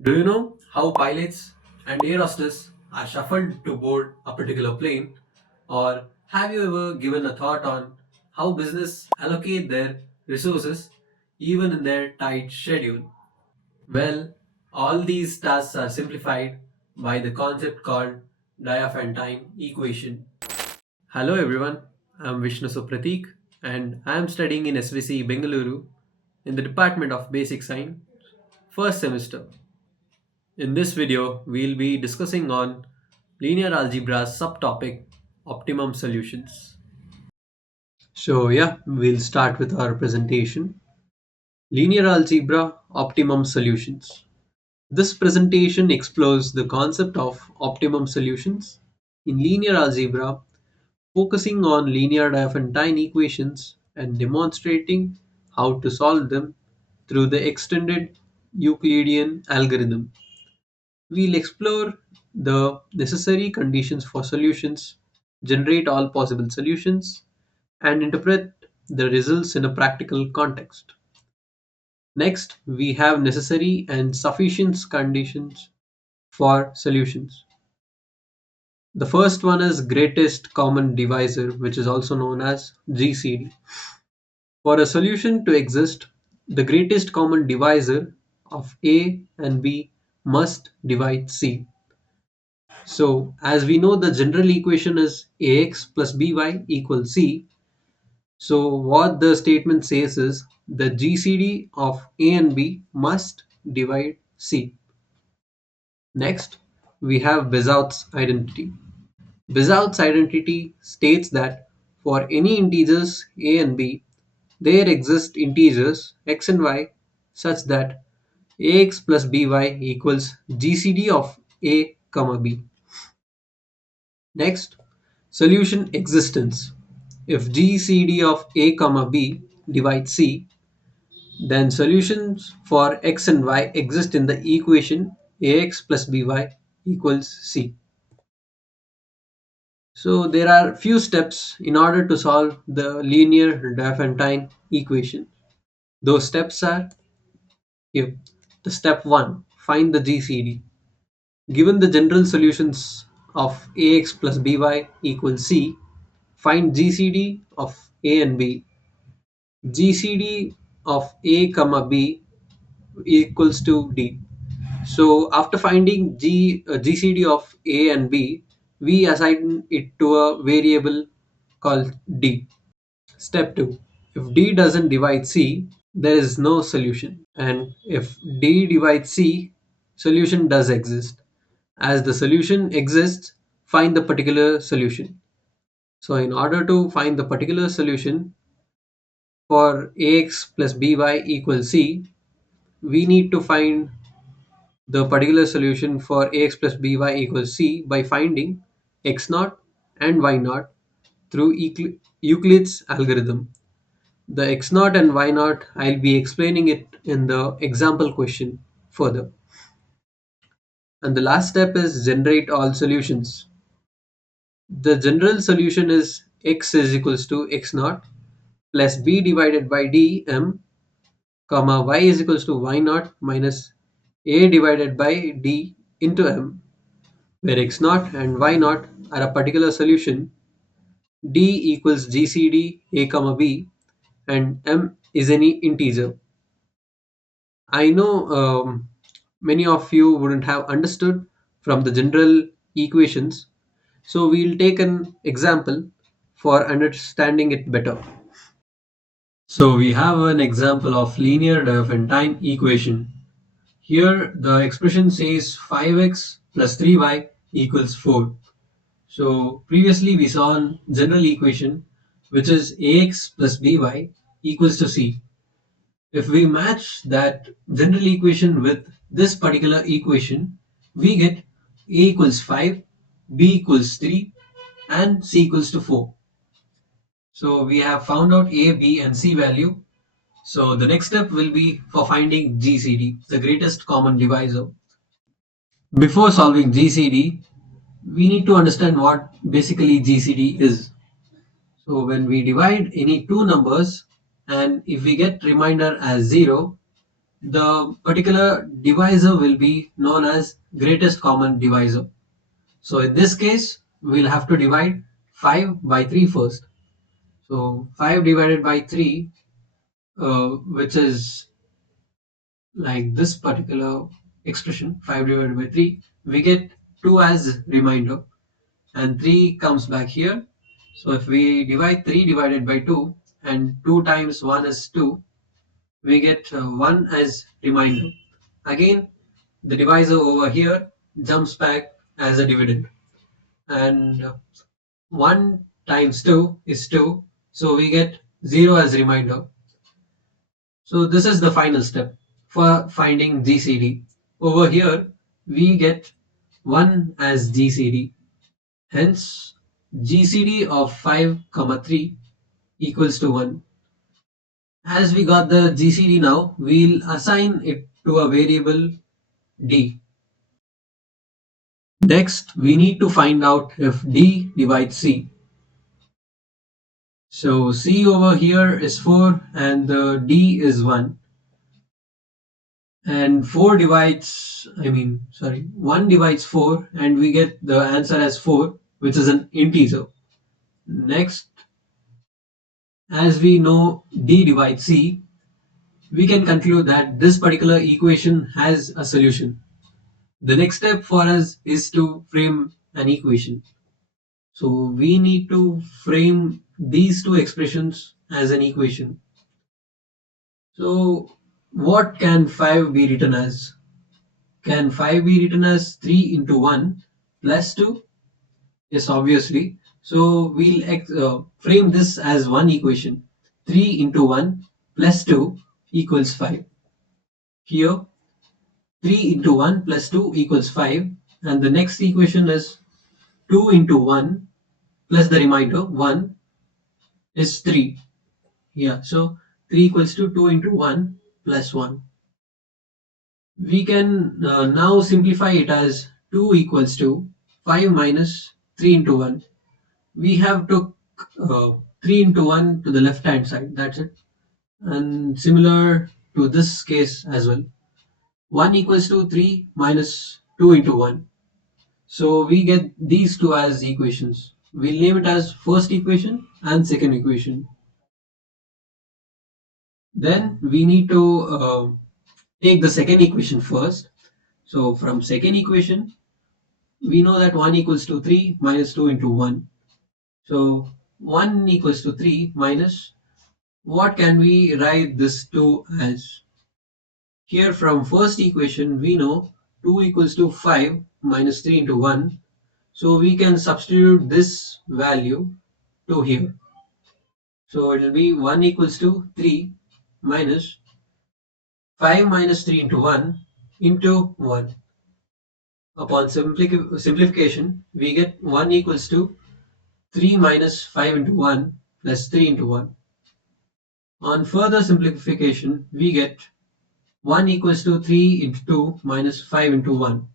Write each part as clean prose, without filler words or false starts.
Do you know how pilots and air hostess are shuffled to board a particular plane? Or have you ever given a thought on how business allocate their resources even in their tight schedule? Well, all these tasks are simplified by the concept called Diophantine equation. Hello everyone, I'm Vishnu Supratik and I'm studying in SVC Bengaluru in the Department of Basic Science, first semester. In this video, we'll be discussing on linear algebra's subtopic optimum solutions. So yeah, we'll start with our presentation. Linear algebra optimum solutions. This presentation explores the concept of optimum solutions in linear algebra, focusing on linear Diophantine equations and demonstrating how to solve them through the extended Euclidean algorithm. We'll explore the necessary conditions for solutions, generate all possible solutions, and interpret the results in a practical context. Next, we have necessary and sufficient conditions for solutions. The first one is greatest common divisor, which is also known as GCD. For a solution to exist, the greatest common divisor of A and B must divide C. So, as we know, the general equation is ax plus by equals c. So, what the statement says is the GCD of a and b must divide c. Next, we have Bezout's identity. Bezout's identity states that for any integers a and b, there exist integers x and y such that ax plus by equals GCD of a comma b. Next, solution existence. If GCD of A comma B divides C, then solutions for x and y exist in the equation ax plus by equals c. So there are few steps in order to solve the linear Diophantine equation. Those steps are here. The step 1, find the GCD. Given the general solutions of ax plus by equals c, find GCD of a and b. GCD of a comma b equals to d. So after finding GCD of a and b, we assign it to a variable called d. Step 2. If d doesn't divide c, there is no solution. And if d divides c, solution does exist. As the solution exists, find the particular solution. So in order to find the particular solution for ax plus by equals c, we need to find the particular solution for ax plus by equals c by finding x naught and y naught through Euclid's algorithm. The x naught and y naught, I'll be explaining it in the example question further. And the last step is generate all solutions. The general solution is x is equals to x naught plus b divided by dm comma y is equals to y naught minus a divided by d into m, where x naught and y naught are a particular solution, d equals gcd a comma b, and m is any integer. I know many of you wouldn't have understood from the general equations, so we'll take an example for understanding it better. So we have an example of linear Diophantine equation. Here the expression says 5x plus 3y equals 4. So previously we saw a general equation which is ax plus by equals to c. If we match that general equation with this particular equation, we get a equals 5, b equals 3 and c equals to 4. So we have found out a, b and c value. So the next step will be for finding GCD, the greatest common divisor. Before solving GCD, we need to understand what basically GCD is. So when we divide any two numbers and if we get remainder as 0, the particular divisor will be known as greatest common divisor. So in this case, we'll have to divide 5 by 3 first. So 5 divided by 3, which is like this particular expression, 5 divided by 3, we get 2 as remainder and 3 comes back here. So if we divide 3 divided by 2 and 2 times 1 is 2, we get 1 as remainder. Again, the divisor over here jumps back as a dividend. And 1 times 2 is 2, so we get 0 as remainder. So this is the final step for finding GCD. Over here, we get 1 as GCD. Hence, GCD of 5, comma 3 equals to 1. As we got the GCD now, we'll assign it to a variable D. Next, we need to find out if D divides C. So C over here is 4 and the D is 1. And 1 divides 4 and we get the answer as 4, which is an integer. Next, as we know D divides C, we can conclude that this particular equation has a solution. The next step for us is to frame an equation. So we need to frame these two expressions as an equation. So what can 5 be written as? Can 5 be written as 3 into 1 plus 2? Yes, obviously. So we'll frame this as one equation. 3 into 1 plus 2 equals 5. Here, 3 into 1 plus 2 equals 5. And the next equation is 2 into 1 plus the remainder 1 is 3. Yeah, so 3 equals to 2 into 1 plus 1. We can now simplify it as 2 equals to 5 minus 3 into 1. We have took 3 into 1 to the left hand side, that's it. And similar to this case as well, 1 equals to 3 minus 2 into 1. So we get these two as equations. We'll name it as first equation and second equation. Then we need to take the second equation first. So from second equation, we know that 1 equals to 3 minus 2 into 1. So 1 equals to 3 minus, what can we write this 2 as? Here from first equation, we know 2 equals to 5 minus 3 into 1. So we can substitute this value to here. So it will be 1 equals to 3 minus 5 minus 3 into 1 into 1. Upon simplification, we get 1 equals to 3 minus 5 into 1 plus 3 into 1. On further simplification, we get 1 equals to 3 into 2 minus 5 into 1.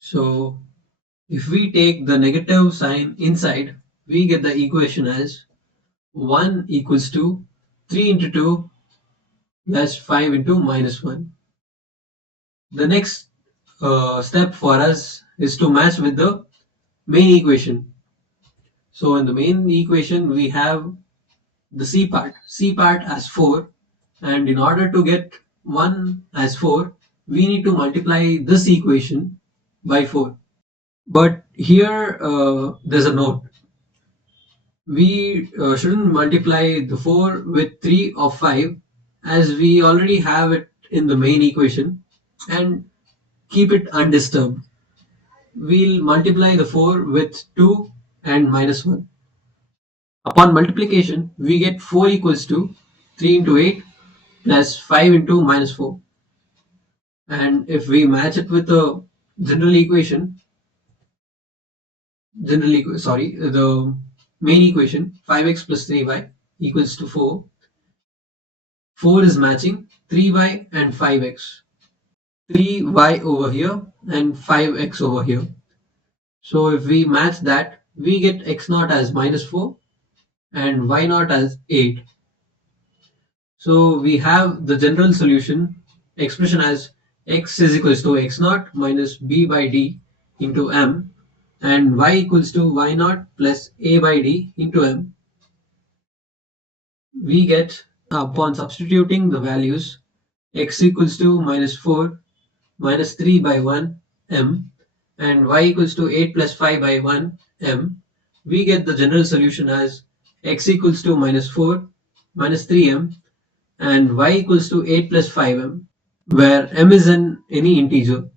So if we take the negative sign inside, we get the equation as 1 equals to 3 into 2 plus 5 into minus 1. The next step for us is to match with the main equation. So in the main equation, we have the C part as 4, and in order to get 1 as 4, we need to multiply this equation by 4. But here there's a note. We shouldn't multiply the 4 with 3 or 5, as we already have it in the main equation, and keep it undisturbed. We'll multiply the 4 with 2 and minus 1. Upon multiplication, we get 4 equals to 3 into 8 plus 5 into minus 4. And if we match it with the general equation, the main equation, 5x plus 3y equals to 4. 4 is matching 3y and 5x. 3y over here and 5x over here. So if we match that, we get x naught as minus 4 and y naught as 8. So we have the general solution expression as x is equals to x naught minus b by d into m, and y equals to y naught plus a by d into m. We get, upon substituting the values, x equals to minus 4 minus 3 by 1 m and y equals to 8 plus 5 by 1 m. We get the general solution as x equals to minus 4 minus 3m and y equals to 8 plus 5m, where m is any integer.